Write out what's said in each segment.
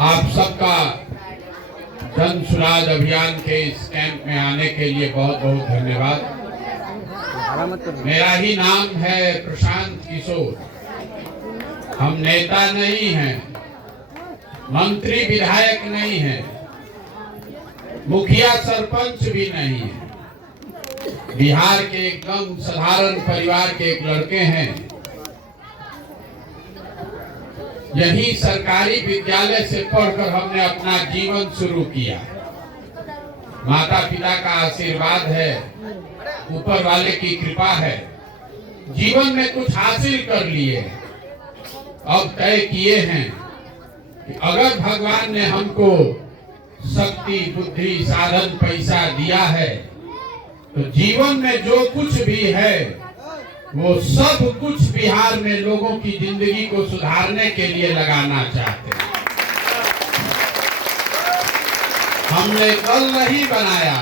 आप सबका जन सुराज अभियान के इस कैंप में आने के लिए बहुत बहुत धन्यवाद। मेरा ही नाम है प्रशांत किशोर। हम नेता नहीं हैं, मंत्री विधायक नहीं हैं, मुखिया सरपंच भी नहीं है। बिहार के एकदम साधारण परिवार के एक लड़के हैं। यही सरकारी विद्यालय से पढ़कर हमने अपना जीवन शुरू किया। माता पिता का आशीर्वाद है, ऊपर वाले की कृपा है। जीवन में कुछ हासिल कर लिए, अब तय किए हैं कि अगर भगवान ने हमको शक्ति, बुद्धि, साधन, पैसा दिया है तो जीवन में जो कुछ भी है वो सब कुछ बिहार में लोगों की जिंदगी को सुधारने के लिए लगाना चाहते हैं। हमने दल नहीं बनाया,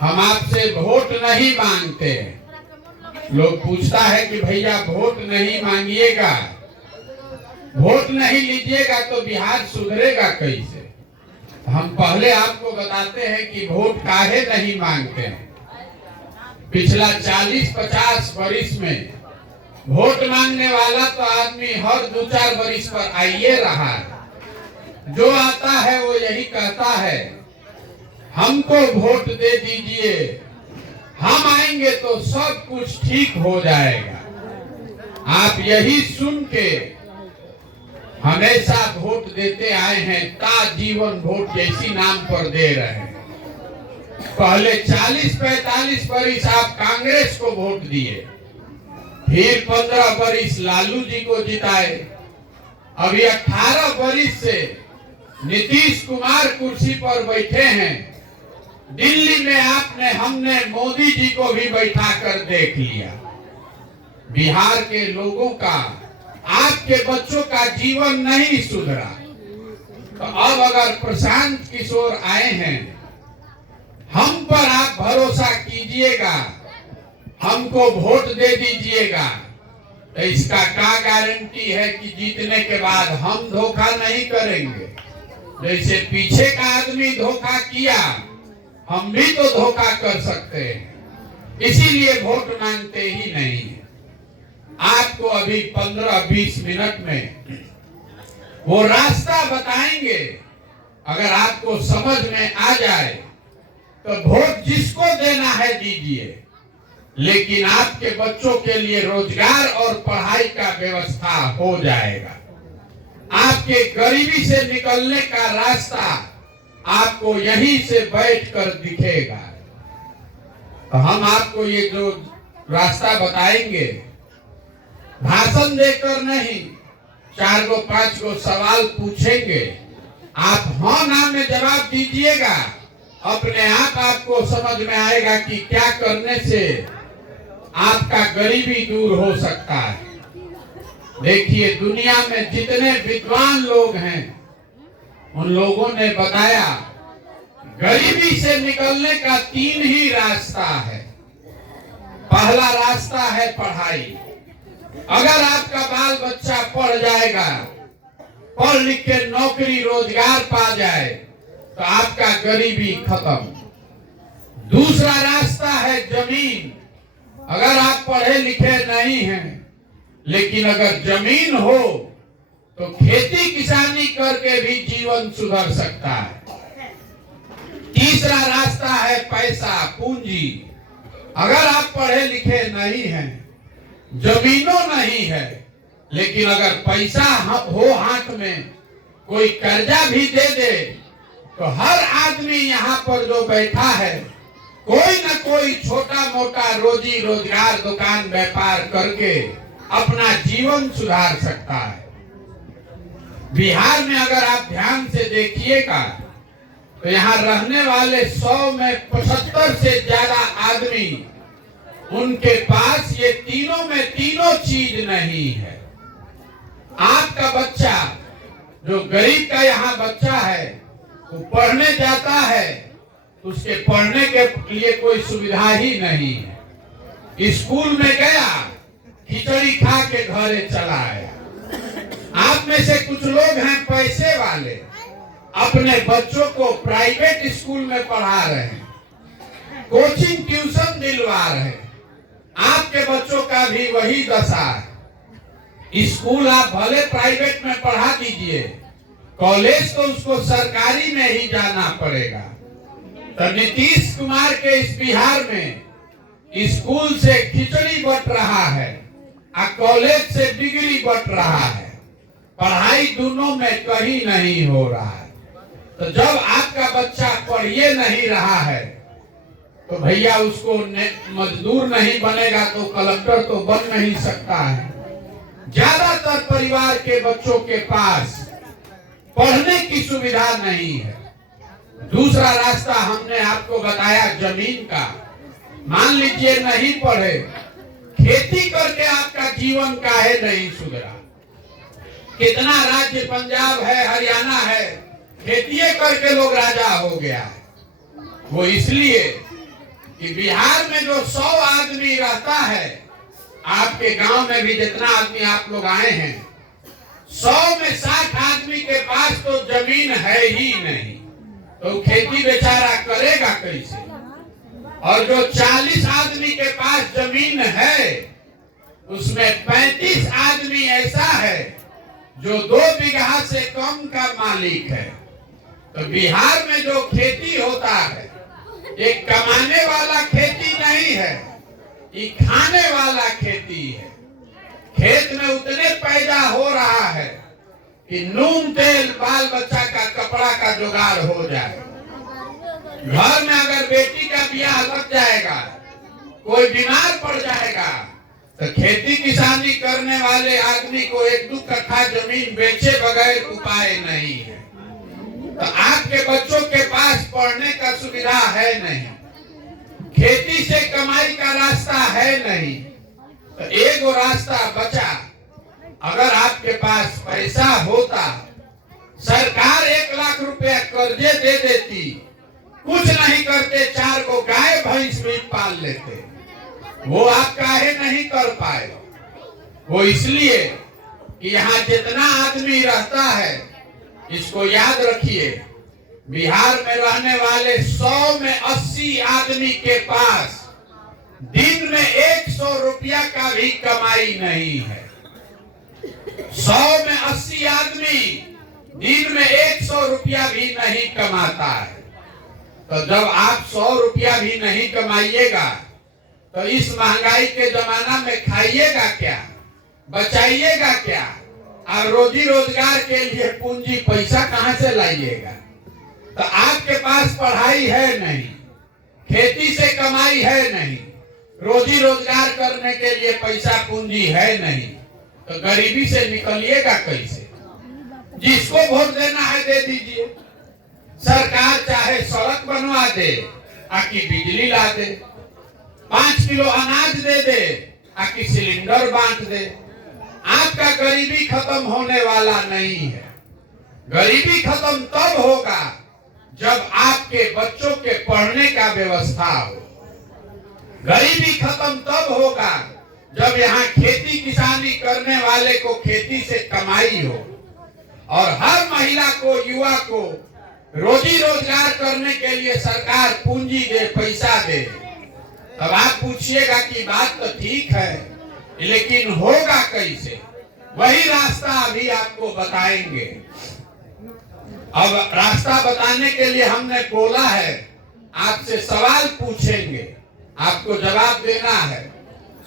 हम आपसे वोट नहीं मांगते। लोग पूछता है कि भैया वोट नहीं मांगिएगा, वोट नहीं लीजिएगा तो बिहार सुधरेगा कैसे? हम पहले आपको बताते हैं कि वोट काहे नहीं मांगते हैं। पिछला 40-50 वर्ष में वोट मांगने वाला तो आदमी हर 2-4 वर्ष पर आइए रहा है। जो आता है वो यही कहता है हमको वोट दे दीजिए, हम आएंगे तो सब कुछ ठीक हो जाएगा। आप यही सुन के हमेशा वोट देते आए हैं, ताजीवन वोट जैसी नाम पर दे रहे हैं। पहले 40-45 वर्ष आप कांग्रेस को वोट दिए, फिर 15 वर्ष लालू जी को जिताए, अभी 18 वर्ष से नीतीश कुमार कुर्सी पर बैठे हैं। दिल्ली में हमने मोदी जी को भी बैठा कर देख लिया। बिहार के लोगों का, आपके बच्चों का जीवन नहीं सुधरा, तो अब अगर प्रशांत किशोर आए हैं, हम पर आप भरोसा कीजिएगा, हमको वोट दे दीजिएगा, तो इसका क्या गारंटी है कि जीतने के बाद हम धोखा नहीं करेंगे? जैसे पीछे का आदमी धोखा किया, हम भी तो धोखा कर सकते हैं। इसीलिए वोट मांगते ही नहीं है। आपको अभी 15-20 मिनट में वो रास्ता बताएंगे। अगर आपको समझ में आ जाए तो वोट जिसको देना है दीजिए, लेकिन आपके बच्चों के लिए रोजगार और पढ़ाई का व्यवस्था हो जाएगा। आपके गरीबी से निकलने का रास्ता आपको यहीं से बैठकर दिखेगा। तो हम आपको ये जो रास्ता बताएंगे, भाषण देकर नहीं, 4-5 सवाल पूछेंगे, आप हाँ ना में जवाब दीजिएगा। अपने आप आपको समझ में आएगा कि क्या करने से आपका गरीबी दूर हो सकता है। देखिए, दुनिया में जितने विद्वान लोग हैं उन लोगों ने बताया गरीबी से निकलने का 3 ही रास्ता है। पहला रास्ता है पढ़ाई। अगर आपका बाल बच्चा पढ़ जाएगा, पढ़ लिख के नौकरी रोजगार पा जाए, तो आपका गरीबी खत्म। दूसरा रास्ता है जमीन। अगर आप पढ़े लिखे नहीं हैं, लेकिन अगर जमीन हो तो खेती किसानी करके भी जीवन सुधर सकता है। तीसरा रास्ता है पैसा, पूंजी। अगर आप पढ़े लिखे नहीं हैं, जमीनों नहीं है, लेकिन अगर पैसा हो हाथ में, कोई कर्जा भी दे दे, तो हर आदमी यहाँ पर जो बैठा है कोई न कोई छोटा मोटा रोजी रोजगार, दुकान व्यापार करके अपना जीवन सुधार सकता है। बिहार में अगर आप ध्यान से देखिएगा तो यहाँ रहने वाले 100 में 75 से ज्यादा आदमी, उनके पास ये तीनों चीज नहीं है। आपका बच्चा, जो गरीब का यहाँ बच्चा है, वो पढ़ने जाता है, उसके पढ़ने के लिए कोई सुविधा ही नहीं है। स्कूल में गया, खिचड़ी खा के घरे चला आया। आप में से कुछ लोग हैं पैसे वाले अपने बच्चों को प्राइवेट स्कूल में पढ़ा रहे हैं, कोचिंग ट्यूशन दिलवा रहे हैं। आपके बच्चों का भी वही दशा है। स्कूल आप भले प्राइवेट में पढ़ा दीजिए, कॉलेज तो उसको सरकारी में ही जाना पड़ेगा। तो नीतीश कुमार के इस बिहार में स्कूल से खिचड़ी बट रहा है और कॉलेज से डिग्री बट रहा है। पढ़ाई दोनों में कहीं नहीं हो रहा है। तो जब आपका बच्चा पढ़िए नहीं रहा है तो भैया उसको मजदूर नहीं बनेगा तो कलेक्टर तो बन नहीं सकता है। ज्यादातर परिवार के बच्चों के पास पढ़ने की सुविधा नहीं है। दूसरा रास्ता हमने आपको बताया जमीन का। मान लीजिए नहीं पढ़े, खेती करके आपका जीवन काहे नहीं सुधरा। कितना राज्य पंजाब है, हरियाणा है, खेती करके लोग राजा हो गया है। वो इसलिए कि बिहार में जो 100 आदमी रहता है, आपके गांव में भी जितना आदमी आप लोग आए हैं, 100 में 60 आदमी के पास तो जमीन है ही नहीं। तो खेती बेचारा करेगा कैसे? और जो 40 आदमी के पास जमीन है, उसमें 35 आदमी ऐसा है जो 2 बीघा से कम का मालिक है। तो बिहार में जो खेती होता है, ये कमाने वाला खेती नहीं है, ये खाने वाला खेती है। खेत में उतने पैदा हो रहा है कि नून तेल बाल बच्चा का कपड़ा का जुगाड़ हो जाए। घर में अगर बेटी का ब्याह लग जाएगा, कोई बीमार पड़ जाएगा, तो खेती किसानी करने वाले आदमी को 1-2 कट्ठा जमीन बेचे बगैर उपाय नहीं है। तो आपके बच्चों के पास पढ़ने का सुविधा है नहीं, खेती से कमाई का रास्ता है नहीं। तो एक रास्ता बचा। अगर आपके पास पैसा होता, सरकार 1 लाख रुपया कर्जे दे देती, कुछ नहीं करते, 4 को गाय भैंस भी पाल लेते। वो आप काहे नहीं कर पाए? वो इसलिए कि यहाँ जितना आदमी रहता है, इसको याद रखिए, बिहार में रहने वाले 100 में 80 आदमी के पास दिन में 100 रुपया का भी कमाई नहीं है। 100 में 80 आदमी दिन में 100 रुपया भी नहीं कमाता है। तो जब आप 100 रुपया भी नहीं कमाइएगा तो इस महंगाई के जमाना में खाइएगा क्या, बचाइएगा क्या, और रोजी रोजगार के लिए पूंजी पैसा कहां से लाइएगा? तो आपके पास पढ़ाई है नहीं, खेती से कमाई है नहीं, रोजी रोजगार करने के लिए पैसा पूंजी है नहीं, तो गरीबी से निकलिएगा कैसे? जिसको वोट देना है दे दीजिए। सरकार चाहे सड़क बनवा दे, आकि बिजली ला दे, 5 किलो अनाज दे दे, आकि सिलेंडर बांट दे। आपका गरीबी खत्म होने वाला नहीं है। गरीबी खत्म तब होगा जब आपके बच्चों के पढ़ने का व्यवस्था हो। गरीबी खत्म तब होगा जब यहाँ खेती किसानी करने वाले को खेती से कमाई हो, और हर महिला को, युवा को रोजी रोजगार करने के लिए सरकार पूंजी दे, पैसा दे। तब आप पूछिएगा कि बात तो ठीक है, लेकिन होगा कैसे? वही रास्ता अभी आपको बताएंगे। अब रास्ता बताने के लिए हमने बोला है, आपसे सवाल पूछेंगे, आपको जवाब देना है।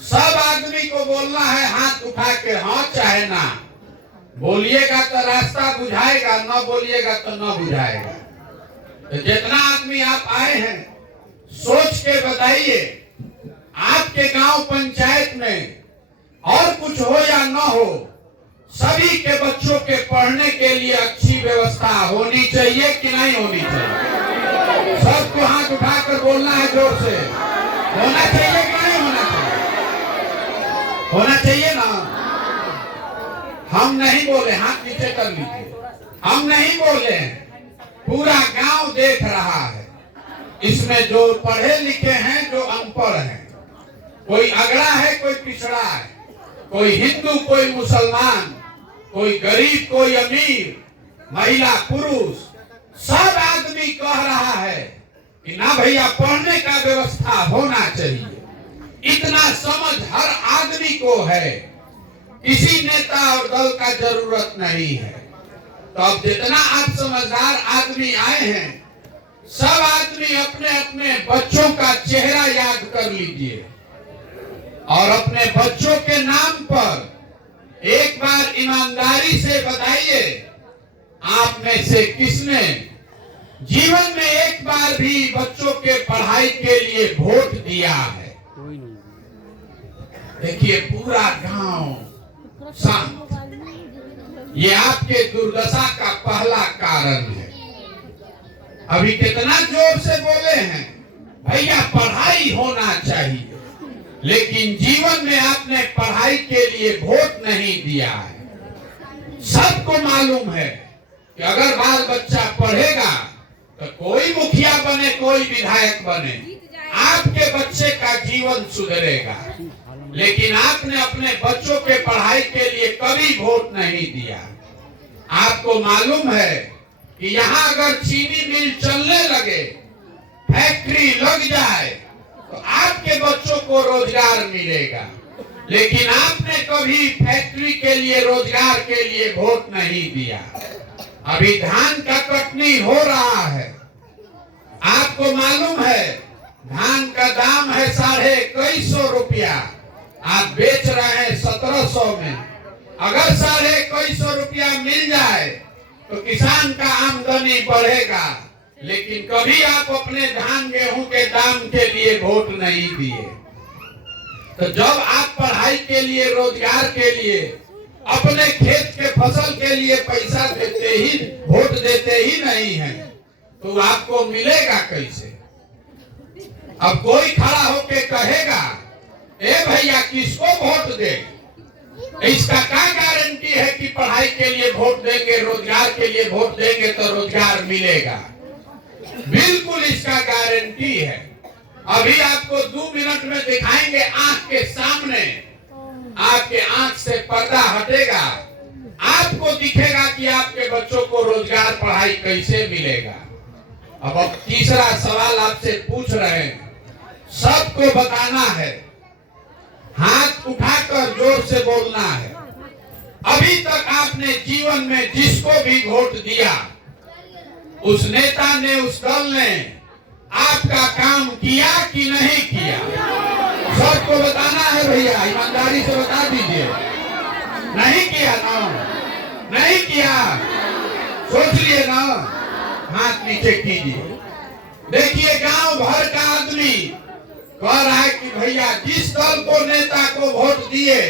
सब आदमी को बोलना है हाथ उठा के, हाँ चाहे ना। बोलिएगा तो रास्ता बुझाएगा, न बोलिएगा तो न बुझाएगा। तो जितना आदमी आप आए हैं, सोच के बताइए, आपके गांव पंचायत में और कुछ हो या न हो, सभी के बच्चों के पढ़ने के लिए अच्छी व्यवस्था होनी चाहिए कि नहीं होनी चाहिए? सबको हाथ उठाकर बोलना है जोर से, होना चाहिए कि नहीं होना चाहिए? होना चाहिए ना। हम नहीं बोले, हाथ नीचे कर लीजिए। हम नहीं बोले, पूरा गांव देख रहा है। इसमें जो पढ़े लिखे हैं, जो अनपढ़ हैं, कोई अगड़ा है, कोई पिछड़ा है, कोई हिंदू, कोई मुसलमान, कोई गरीब, कोई अमीर, महिला पुरुष सब आदमी कह रहा है कि ना भैया पढ़ने का व्यवस्था होना चाहिए। इतना समझ हर आदमी को है, किसी नेता और दल का जरूरत नहीं है। तो अब जितना आप समझदार आदमी आए हैं, सब आदमी अपने अपने बच्चों का चेहरा याद कर लीजिए और अपने बच्चों के नाम पर एक बार ईमानदारी से बताइए, आप में से किसने जीवन में एक बार भी बच्चों के पढ़ाई के लिए वोट दिया है? देखिए पूरा गांव शांत। ये आपके दुर्दशा का पहला कारण है। अभी कितना जोर से बोले हैं भैया पढ़ाई होना चाहिए, लेकिन जीवन में आपने पढ़ाई के लिए वोट नहीं दिया है। सबको मालूम है कि अगर बाल बच्चा पढ़ेगा तो कोई मुखिया बने, कोई विधायक बने, आपके बच्चे का जीवन सुधरेगा। लेकिन आपने अपने बच्चों के पढ़ाई के लिए कभी वोट नहीं दिया। आपको मालूम है कि यहाँ अगर चीनी मिल चलने लगे, फैक्ट्री लग जाए, तो आपके बच्चों को रोजगार मिलेगा। लेकिन आपने कभी फैक्ट्री के लिए, रोजगार के लिए वोट नहीं दिया। अभी धान का कटनी हो रहा है, आपको मालूम है धान का दाम है 2150 रुपया, आप बेच रहे हैं 1700 में। अगर 2150 रुपया मिल जाए तो किसान का आमदनी बढ़ेगा। लेकिन कभी आप अपने धान गेहूं के दाम के लिए वोट नहीं दिए। तो जब आप पढ़ाई के लिए, रोजगार के लिए, अपने खेत के फसल के लिए पैसा देते ही, वोट देते ही नहीं है, तो आपको मिलेगा कैसे? अब कोई खड़ा होके कहेगा ए भैया किसको वोट दे? इसका क्या गारंटी है कि पढ़ाई के लिए वोट देंगे, रोजगार के लिए वोट देंगे तो रोजगार मिलेगा? बिल्कुल इसका गारंटी है। अभी आपको 2 मिनट में दिखाएंगे, आंख के सामने आपके आंख से पर्दा हटेगा, आपको दिखेगा कि आपके बच्चों को रोजगार, पढ़ाई कैसे मिलेगा। अब तीसरा सवाल आपसे पूछ रहे हैं, सबको बताना है, हाथ उठाकर जोर से बोलना है। अभी तक आपने जीवन में जिसको भी वोट दिया, उस नेता ने, उस दल ने आपका काम किया कि नहीं किया? सबको बताना है भैया, ईमानदारी से बता दीजिए। नहीं किया ना? नहीं किया? सोच लिए ना? हाथ नीचे कीजिए। देखिए गांव भर का आदमी कह रहा है कि भैया जिस दल को, नेता को वोट दिए,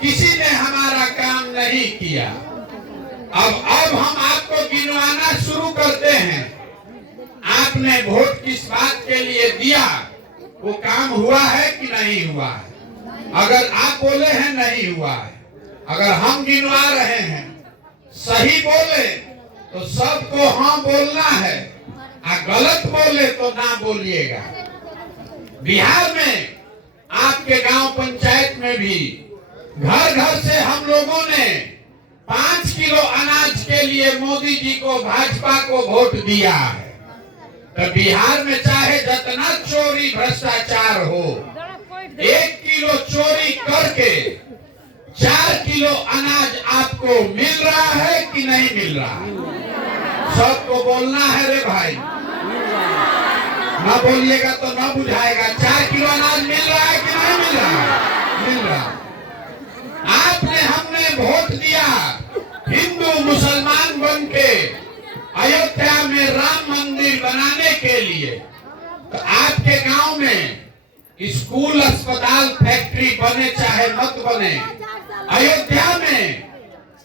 किसी ने हमारा काम नहीं किया। अब हम आपको गिनवाना शुरू करते हैं। आपने वोट किस बात के लिए दिया, वो काम हुआ है कि नहीं हुआ है? अगर आप बोले हैं नहीं हुआ है, अगर हम गिनवा रहे हैं, सही बोले तो सबको हाँ बोलना है, गलत बोले तो ना बोलिएगा। बिहार में आपके गांव पंचायत में भी घर घर से हम लोगों ने 5 किलो अनाज के लिए मोदी जी को, भाजपा को वोट दिया है। तो बिहार में चाहे जितना चोरी भ्रष्टाचार हो, 1 किलो चोरी करके 4 किलो अनाज आपको मिल रहा है कि नहीं मिल रहा है? सबको बोलना है रे भाई, ना बोलिएगा तो ना बुझाएगा। 4 किलो अनाज मिल रहा है कि नहीं मिल रहा है? मिल रहा। आपने, हमने वोट दिया हिंदू मुसलमान बन के अयोध्या में राम मंदिर बनाने के लिए। तो आपके गांव में स्कूल, अस्पताल, फैक्ट्री बने चाहे मत बने, अयोध्या में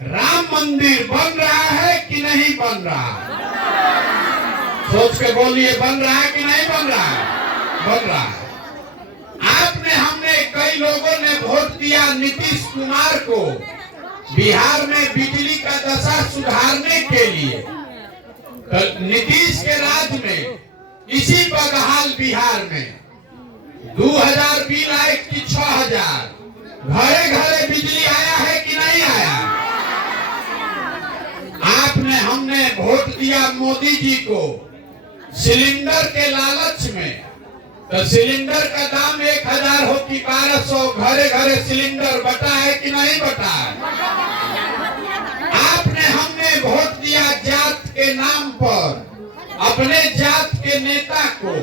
राम मंदिर बन रहा है कि नहीं बन रहा? सोच के बोलिए, बन रहा है कि नहीं बन रहा है? बन रहा है। आपने, हमने, कई लोगों ने वोट दिया नीतीश कुमार को बिहार में बिजली का दशा सुधारने के लिए। तो नीतीश के राज में इसी बदहाल बिहार में 2000 बिल आए कि 6000, घरे घरे बिजली आया है कि नहीं आया? आपने, हम दिया मोदी जी को सिलेंडर के लालच में, तो सिलेंडर का दाम 1000 हो कि 1200, घरे घरे सिलेंडर बटा है कि नहीं बटा है? आपने हमने वोट दिया जात के नाम पर अपने जात के नेता को,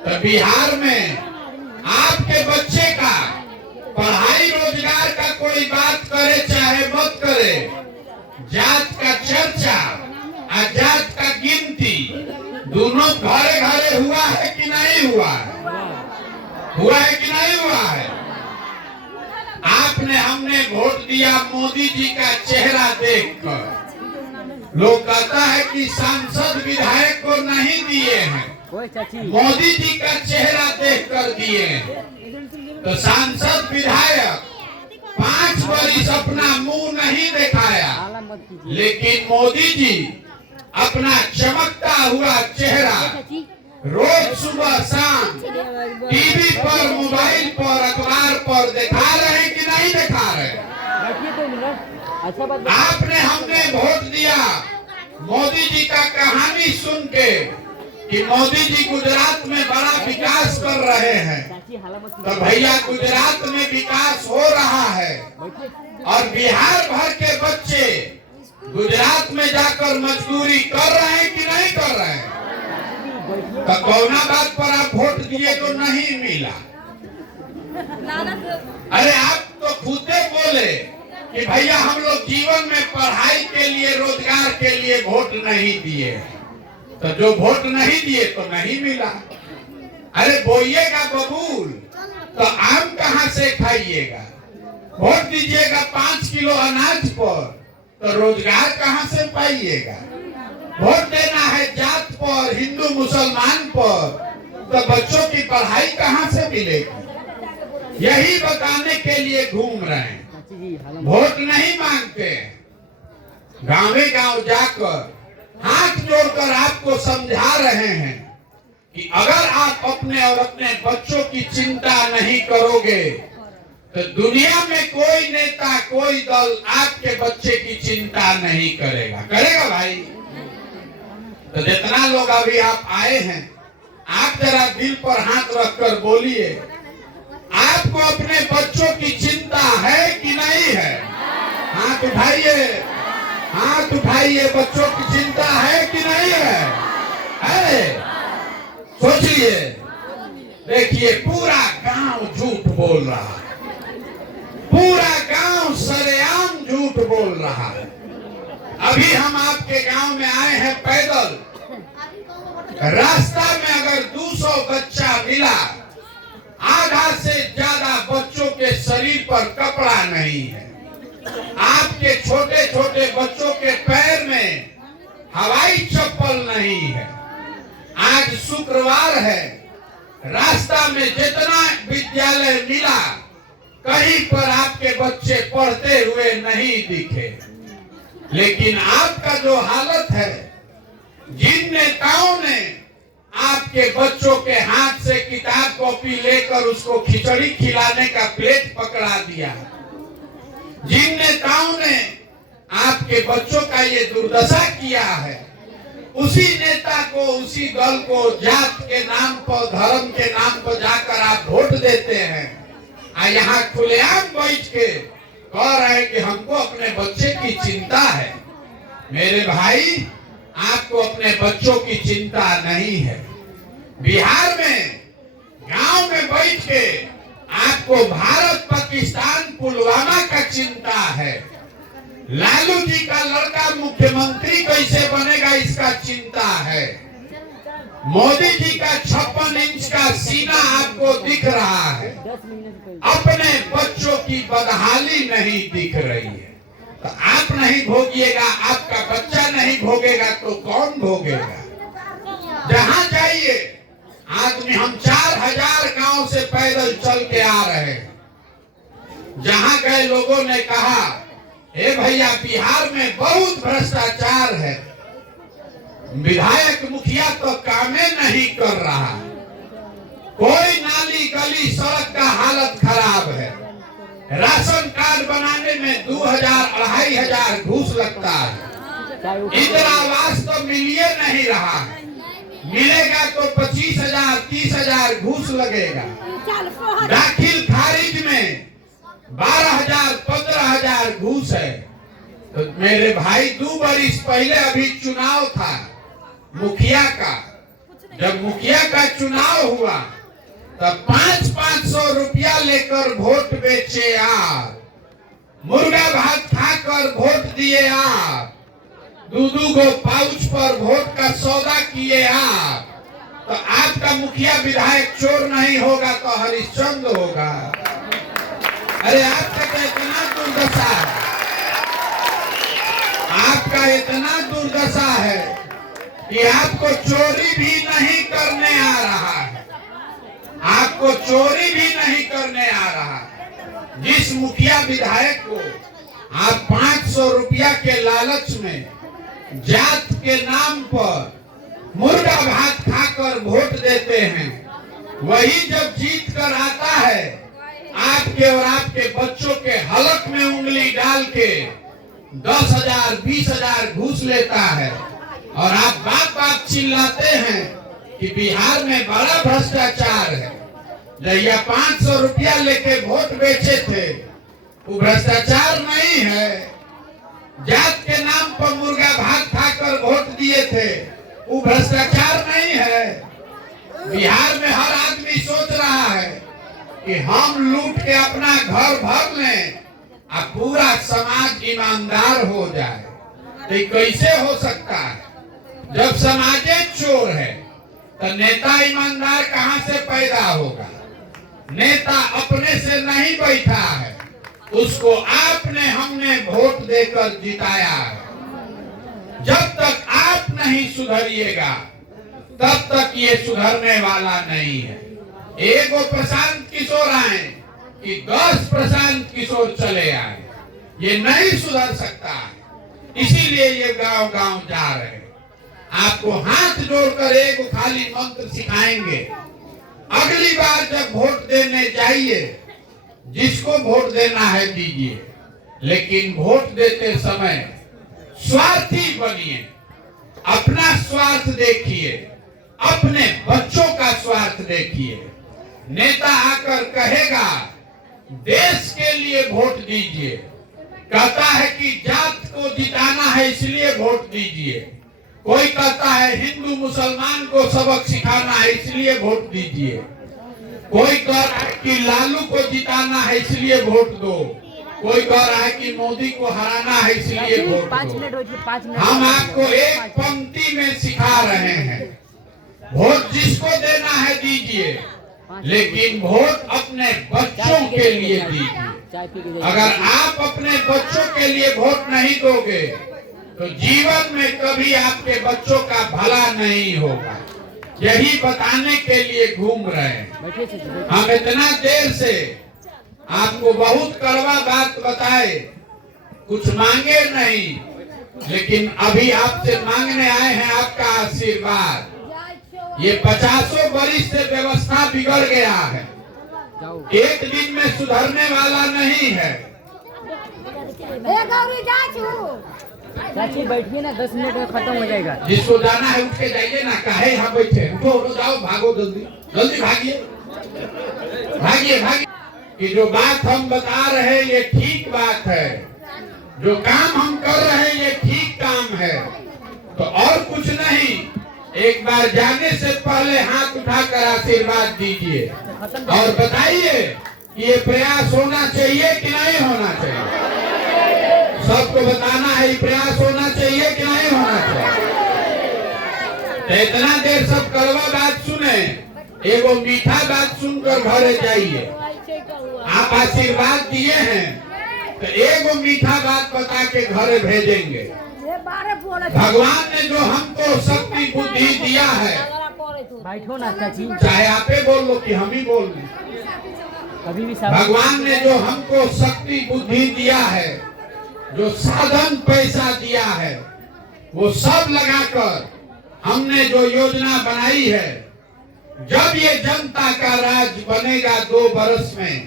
तो बिहार में आपके बच्चे का पढ़ाई रोजगार का कोई बात करे चाहे मत करे, जात का चर्चा और जात का गिनती दोनों घरे घरे हुआ है कि नहीं हुआ है? हुआ है कि नहीं हुआ है? आपने हमने वोट दिया मोदी जी का चेहरा देखकर। लोग कहता है कि सांसद विधायक को नहीं दिए हैं, मोदी जी का चेहरा देखकर दिए हैं। तो सांसद विधायक 5 वर्ष अपना मुंह नहीं दिखाया, लेकिन मोदी जी अपना चमकता हुआ चेहरा रोज सुबह शाम टीवी पर, मोबाइल पर, अखबार पर दिखा रहे हैं कि नहीं दिखा रहे? आपने हमने वोट दिया मोदी जी का कहानी सुन के कि मोदी जी गुजरात में बड़ा विकास कर रहे हैं, तो भैया गुजरात में विकास हो रहा है और बिहार भर के बच्चे गुजरात में जाकर मजदूरी कर रहे हैं कि नहीं कर रहे हैं? तो कौना बात पर आप वोट दिए तो नहीं मिला? अरे आप तो खुदे बोले कि भैया हम लोग जीवन में पढ़ाई के लिए, रोजगार के लिए वोट नहीं दिए, तो जो वोट नहीं दिए तो नहीं मिला। अरे बोइएगा बबूल तो आम कहाँ से खाइएगा? वोट दीजिएगा 5 किलो अनाज पर तो रोजगार कहाँ से पाइएगा? वोट देना है जात पर, हिंदू मुसलमान पर, तो बच्चों की पढ़ाई कहाँ से मिलेगी? यही बताने के लिए घूम रहे हैं, वोट नहीं मांगते। गांवे गांव जाकर हाथ जोड़कर आपको समझा रहे हैं कि अगर आप अपने और अपने बच्चों की चिंता नहीं करोगे तो दुनिया में कोई नेता, कोई दल आपके बच्चे की चिंता नहीं करेगा। करेगा भाई? तो जितना लोग अभी आप आए हैं, आप जरा दिल पर हाथ रखकर बोलिए, आपको अपने बच्चों की चिंता है कि नहीं है? हाथ उठाइए, हाथ उठाइए। बच्चों की चिंता है कि नहीं है? है? सोचिए, देखिए पूरा गांव झूठ बोल रहा है, पूरा गांव सरेआम झूठ बोल रहा है। अभी हम आपके गांव में आए हैं पैदल, रास्ता में अगर 200 बच्चा मिला, आधा से ज्यादा बच्चों के शरीर पर कपड़ा नहीं है। आपके छोटे छोटे बच्चों के पैर में हवाई चप्पल नहीं है। आज शुक्रवार है, रास्ता में जितना विद्यालय मिला, कहीं पर आपके बच्चे पढ़ते हुए नहीं दिखे। लेकिन आपका जो हालत है, जिन नेताओं ने आपके बच्चों के हाथ से किताब कॉपी लेकर उसको खिचड़ी खिलाने का प्लेट पकड़ा दिया, जिन नेताओं ने आपके बच्चों का ये दुर्दशा किया है, उसी नेता को, उसी दल को जात के नाम पर, धर्म के नाम पर जाकर आप वोट देते हैं। यहाँ खुलेआम बैठ के कह रहे हैं कि हमको अपने बच्चे की चिंता है। मेरे भाई, आपको अपने बच्चों की चिंता नहीं है। बिहार में गांव में बैठ के आपको भारत, पाकिस्तान, पुलवामा का चिंता है। लालू जी का लड़का मुख्यमंत्री कैसे बनेगा इसका चिंता है। मोदी जी का 56 इंच का सीना आपको दिख रहा है, अपने बच्चों की बदहाली नहीं दिख रही है। तो आप नहीं भोगिएगा, आपका बच्चा नहीं भोगेगा तो कौन भोगेगा? जहां जाइए आदमी, हम 4000 गांव से पैदल चल के आ रहे हैं। जहां गए लोगों ने कहा, ए भैया बिहार में बहुत भ्रष्टाचार है, विधायक मुखिया तो कामे नहीं कर रहा, कोई नाली गली सड़क का हालत खराब है, राशन कार्ड बनाने में 2000 2500 घूस लगता है। इंदिरा आवास तो मिलिए नहीं रहा है, मिलेगा तो 25,000 30,000 घूस लगेगा। दाखिल खारिज में 12,000 15,000 घूस है। तो मेरे भाई 2 बरिस पहले अभी चुनाव था मुखिया का, जब मुखिया का चुनाव हुआ तब 500 रुपया लेकर वोट बेचे आप, मुर्गा भात खाकर वोट दिए आप, 2 गो पाउच पर वोट का सौदा किए आप। तो आपका मुखिया विधायक चोर नहीं होगा तो हरिश्चंद्र होगा। अरे आपका तो इतना दुर्दशा है, आपका इतना दुर्दशा है कि आपको चोरी भी नहीं करने आ रहा है, आपको चोरी भी नहीं करने आ रहा है। जिस मुखिया विधायक को आप 500 रुपया के लालच में जात के नाम पर मुर्गा भात खाकर वोट देते हैं, वही जब जीत कर आता है आपके और आपके बच्चों के हलक में उंगली डाल के 10,000 20,000 घूस लेता है और आप बात चिल्लाते हैं कि बिहार में बड़ा भ्रष्टाचार है। जहिया 500 रुपया लेके वोट बेचे थे वो भ्रष्टाचार नहीं है, जात के नाम पर मुर्गा भात खाकर वोट दिए थे वो भ्रष्टाचार नहीं है। बिहार में हर आदमी सोच रहा है कि हम लूट के अपना घर भर लें और पूरा समाज ईमानदार हो जाए। तो कैसे हो सकता है? जब समाज चोर है तो नेता ईमानदार कहां से पैदा होगा? नेता अपने से नहीं बैठा है, उसको आपने हमने वोट देकर जिताया है। जब तक आप नहीं सुधरिएगा तब तक ये सुधरने वाला नहीं है। एगो प्रशांत किशोर आए कि 10 प्रशांत किशोर चले आए, ये नहीं सुधर सकता है। इसीलिए ये गांव गांव जा रहे हैं। आपको हाथ जोड़कर एक खाली मंत्र सिखाएंगे। अगली बार जब वोट देने जाइए, जिसको वोट देना है दीजिए, लेकिन वोट देते समय स्वार्थी बनिए, अपना स्वार्थ देखिए, अपने बच्चों का स्वार्थ देखिए। नेता आकर कहेगा देश के लिए वोट दीजिए, कहता है कि जात को जिताना है इसलिए वोट दीजिए, कोई कहता है हिंदू मुसलमान को सबक सिखाना है इसलिए वोट दीजिए, कोई कह रहा है कि लालू को जिताना है इसलिए वोट दो, कोई कह रहा है कि मोदी को हराना है इसलिए वोट दो। हम आपको एक पंक्ति में सिखा रहे हैं, वोट जिसको देना है दीजिए, लेकिन वोट अपने बच्चों के लिए दीजिए। अगर आप अपने बच्चों के लिए वोट नहीं दोगे तो जीवन में कभी आपके बच्चों का भला नहीं होगा। यही बताने के लिए घूम रहे हैं। हम इतना देर से आपको बहुत कड़वा बात बताए, कुछ मांगे नहीं, लेकिन अभी आपसे मांगने आए हैं आपका आशीर्वाद। ये 50 बरिस से व्यवस्था बिगड़ गया है, एक दिन में सुधरने वाला नहीं है। चाची बैठिए ना, 10 मिनट में खत्म हो जाएगा। जिसको जाना है उठ के जाइए ना, काहे यहाँ बैठे? उठो जाओ, भागो, जल्दी जल्दी भागिए भागिए भागिए। कि जो बात हम बता रहे हैं ये ठीक बात है, जो काम हम कर रहे हैं ये ठीक काम है, तो और कुछ नहीं। एक बार जाने से पहले हाथ उठाकर आशीर्वाद दीजिए और बताइए कि ये प्रयास होना चाहिए कि नहीं होना चाहिए। सबको बताना है प्रयास होना चाहिए कि नहीं होना चाहिए। तो इतना देर सब कड़वा बात सुने, एगो मीठा बात सुनकर घरे जाइए। आप आशीर्वाद दिए हैं तो एगो मीठा बात बता के घरे भेजेंगे। भगवान ने जो हमको शक्ति बुद्धि दिया है, बैठो ना चाची, चाहे आपे बोल लो कि हम ही बोल लें, कभी भी भगवान ने जो हमको शक्ति बुद्धि दिया है, जो साधन पैसा दिया है, वो सब लगाकर हमने जो योजना बनाई है, जब ये जनता का राज बनेगा 2 बरस में,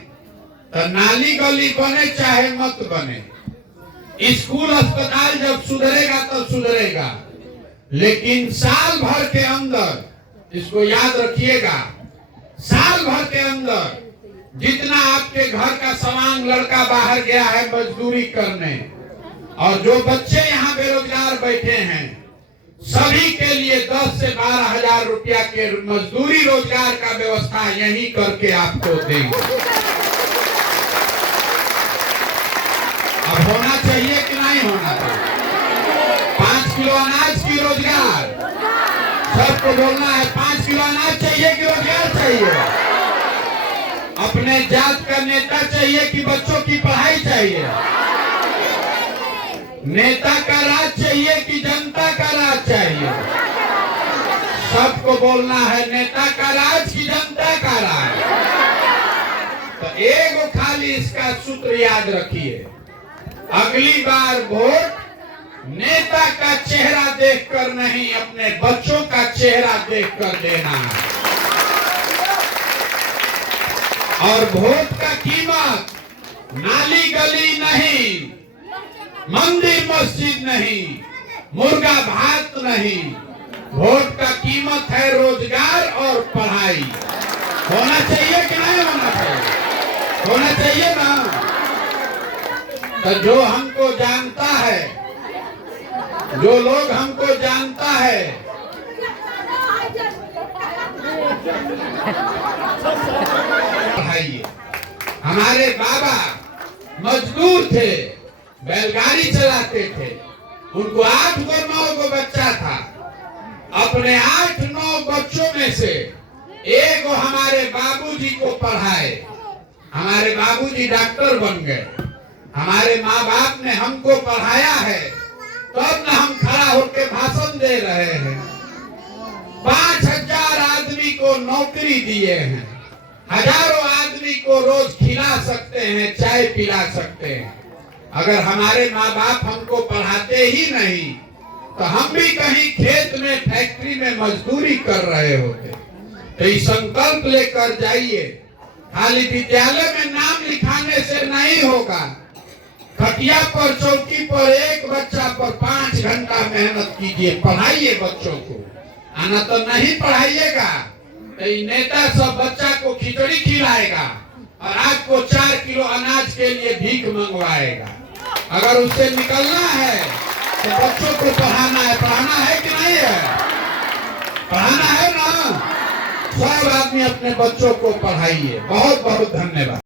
तो नाली गली बने चाहे मत बने, स्कूल अस्पताल जब सुधरेगा तो सुधरेगा। लेकिन साल भर के अंदर, इसको याद रखिएगा, साल भर के अंदर जितना आपके घर का सामान लड़का बाहर गया है मजदूरी करने, और जो बच्चे यहाँ बेरोजगार बैठे हैं, सभी के लिए 10 से 12 हजार रुपया के मजदूरी रोजगार का व्यवस्था यही करके आपको देंगे। अब होना चाहिए कि नहीं होना चाहिए? 5 किलो अनाज की रोजगार, सबको बोलना है 5 किलो अनाज चाहिए कि रोजगार चाहिए? अपने जात का नेता चाहिए कि बच्चों की पढ़ाई चाहिए? नेता का राज चाहिए कि जनता का राज चाहिए? सबको बोलना है नेता का राज कि जनता का राज। तो एक खाली इसका सूत्र याद रखिए, अगली बार वोट नेता का चेहरा देखकर नहीं, अपने बच्चों का चेहरा देखकर देना है। और वोट का कीमत नाली गली नहीं, मंदिर मस्जिद नहीं, मुर्गा भात नहीं, वोट का कीमत है रोजगार और पढ़ाई। होना चाहिए कि नहीं होना चाहिए? होना चाहिए ना। तो जो हमको जानता है, जो लोग हमको जानता है, पढ़ाइए। हमारे बाबा मजदूर थे, बैलगाड़ी चलाते थे, उनको 8 को 9 को बच्चा था। अपने 8-9 बच्चों में से एक हमारे बाबूजी को पढ़ाए। हमारे बाबूजी डॉक्टर बन गए। हमारे माँ बाप ने हमको पढ़ाया है, तब न हम खड़ा होकर भाषण दे रहे हैं। 5000 आदमी को नौकरी दिए हैं, हजारों आदमी को रोज खिला सकते हैं, चाय पिला सकते हैं। अगर हमारे माँ बाप हमको पढ़ाते ही नहीं तो हम भी कहीं खेत में, फैक्ट्री में मजदूरी कर रहे होते। तो ये संकल्प लेकर जाइए, खाली विद्यालय में नाम लिखाने से नहीं होगा। खटिया पर, चौकी पर एक बच्चा पर 5 घंटा मेहनत कीजिए, पढ़ाइए बच्चों को। आना तो नहीं पढ़ाइएगा तो नेता सब बच्चा को खिचड़ी खिलाएगा और आपको 4 किलो अनाज के लिए भीख मंगवाएगा। अगर उससे निकलना है तो बच्चों को पढ़ाना है कि नहीं है? पढ़ाना है ना। सब आदमी अपने बच्चों को पढ़ाइए। बहुत बहुत धन्यवाद।